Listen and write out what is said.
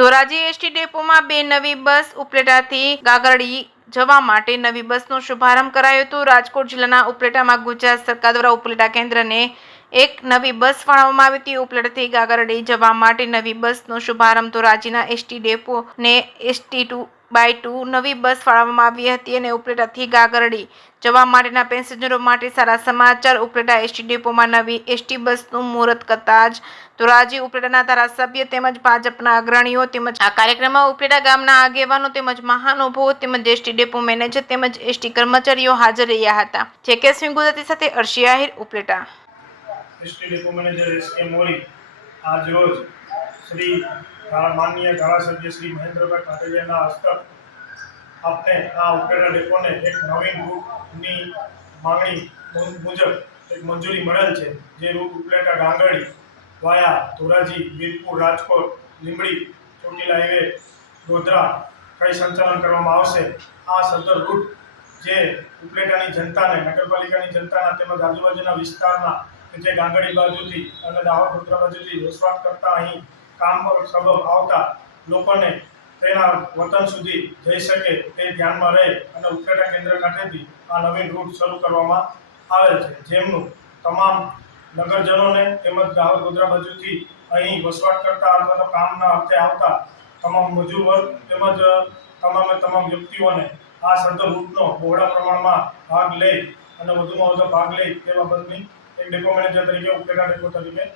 Dhoraji ST ડેપોમાં બે નવી બસ ઉપલેટાથી ગાગરડી જવા માટે નવી બસનો શુભારંભ કરાયો હતો। રાજકોટ જિલ્લાના ઉપલેટામાં ગુજરાત સરકાર દ્વારા ઉપલેટા કેન્દ્રને એક નવી બસ ફાળવવામાં આવી હતી। ઉપલેટાથી ગાગરડી જવા માટે નવી બસનો શુભારંભ ધોરાજીના એસટી ડેપોને ST2x2 નવી બસ ફાળવવામાં આવી હતી અને ઉપલેટાથી ગાગરડી જવા માટેના પેસેન્જરો માટે સારા સમાચાર। ઉપલેટા એસટી ડેપોમાં નવી એસટી બસનું મુહૂર્ત કરતા જ ધોરાજી ઉપલેટાના ધારાસભ્ય તેમજ ભાજપના અગ્રણીઓ તેમજ આ કાર્યક્રમમાં ઉપલેટા ગામના આગેવાનો તેમજ મહાનુભાવો તેમજ એસટી ડેપો મેનેજર તેમજ એસટી કર્મચારીઓ હાજર રહ્યા હતા। જેકે સિંહ ગુજરાતી સાથે Arshi Ahir, Upleta. ST depot manager SK મોરી આજ રોજ શ્રી માનનીય ધારાસભ્ય શ્રી મહેન્દ્રભાઈ કાટડિયાના હસ્તક આપને આ ઉપલેટા ડેપોને એક નવીન રૂટની માંગણી મુજબ એક મંજૂરી મળેલ છે। જે રૂટ ઉપલેટા ગાંગડી વાયા ધોરાજી, વીરપુર, રાજકોટ, લીંબડી, ચોટીલા હાઈવે, ગોધરા કઈ સંચાલન કરવામાં આવશે। આ સદર રૂટ જે ઉપલેટાની જનતાને, નગરપાલિકાની જનતાના તેમજ આજુબાજુના વિસ્તારના જે ગાંગડી બાજુથી અને દાહોદ ગોધરા બાજુથી વસવાટ કરતા અહીં કામ સબબ આવતા લોકોને તેના વતન સુધી જઈ શકે તે ધ્યાનમાં રહે અને ઉપલેટા કેન્દ્ર ખાતેથી આ નવીન રૂટ શરૂ કરવામાં આવેલ છે। જેમનું તમામ નગરજનોને તેમજ દાહોદ ગોધરા બાજુથી અહીં વસવાટ કરતા અથવા તો કામના અર્થે આવતા તમામ મજૂર વર્ગ તેમજ તમામ વ્યક્તિઓને આ સદર રૂટનો બહોળા પ્રમાણમાં ભાગ લઈ અને વધુમાં વધુ ભાગ લઈ તે બાબતની એક ડેપો મેનેજર તરીકે ઉપલેટા ડેપો તરીકે